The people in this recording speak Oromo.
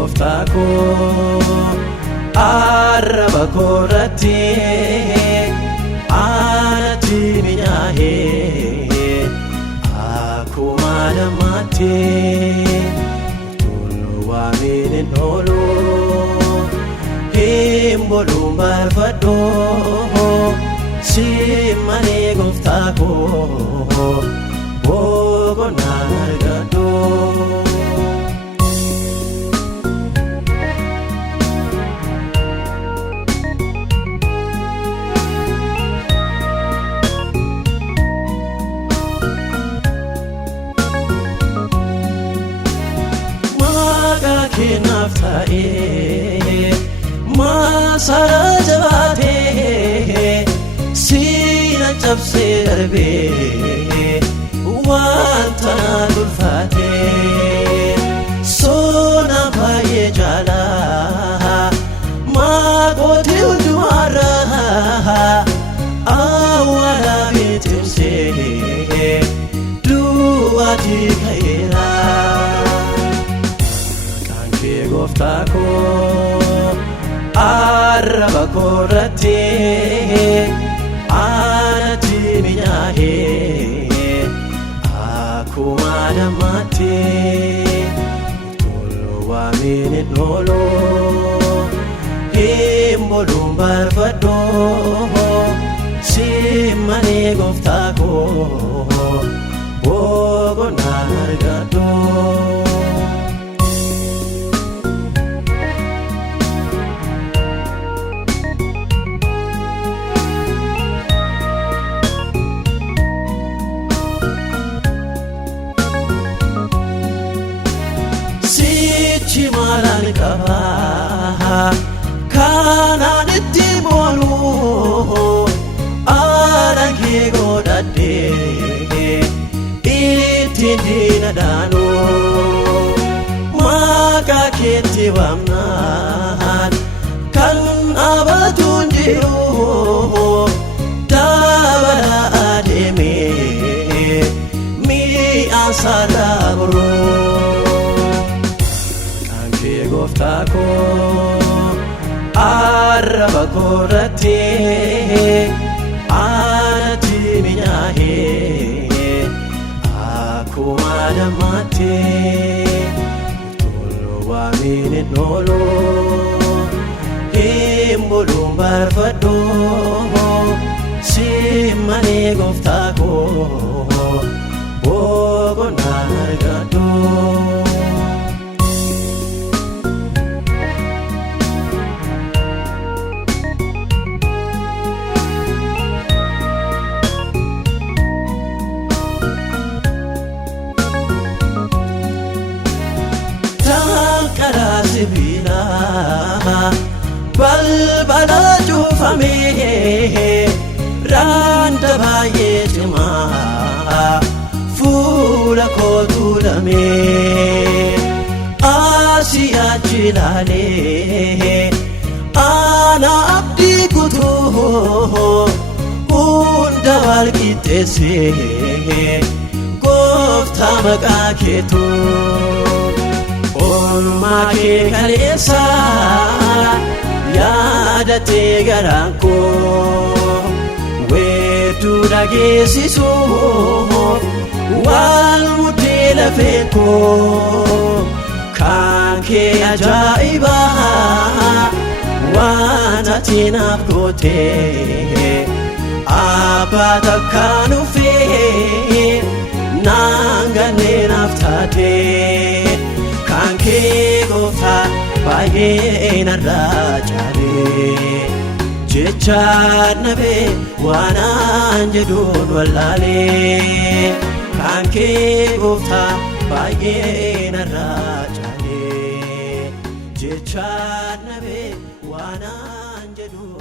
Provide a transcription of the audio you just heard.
gooftaa koo arraba koorratti aanatti minyaa'ee akkuma dammaatti toluu waamiin hin oolu hin boluun barbaadoo simmanii gooftaa koo boqonnaa argadhoo. Kinaaf ta'ee maasara jabaatee siina cabsee darbee wanta na ulfaatee soona baay'ee jaalaa maaqootii hundumarraa awwaala beekumsee du'aatii ka'eera. Gooftaa koo arraba koorratti aanatti minyaa'ee akkuma dammaatti toluu waamiin hin oolu hin boluun barbaadoo simmanii gooftaa koo boqonnaa argadhoo. Chimalaan qabaa kanaan itti boonu aanaan kee godhadhee ittiin diina dhaanu maqaa keetti waamnaan kan abatuun jiru dabalaa adeemee mi'aan saalaa boroo. Gooftaa koo arraba koorratti aanatti minyaa'ee akkuma dammaatti toluu waamiin hin oolu hin boluun barbaadoo simmanii gooftaa koo boqonnaa argadhoo. Karaa sibiilaa balbala cufamee raanda baay'ee cimaa fuula koo tuulamee asii achi ilaalee ana abdii kutuu hunda wal qixxeessee gooftaa maqaa keetuu. Oolmaa kee kaleessa yaadatee garaan koo weedduu dhageessisuuf wal muddee lafeen koo kan kee ajaa'ibaa waan ati naaf gootee abbaa takkaan ufee naan gannee naaf taatee. Kan kee gooftaa baay'ee narraa caalee jechaan nabee waan aan jedhuun wallaalee kan kee gooftaa baay'ee narraa caalee jechaan nabee waan aan jedhuun.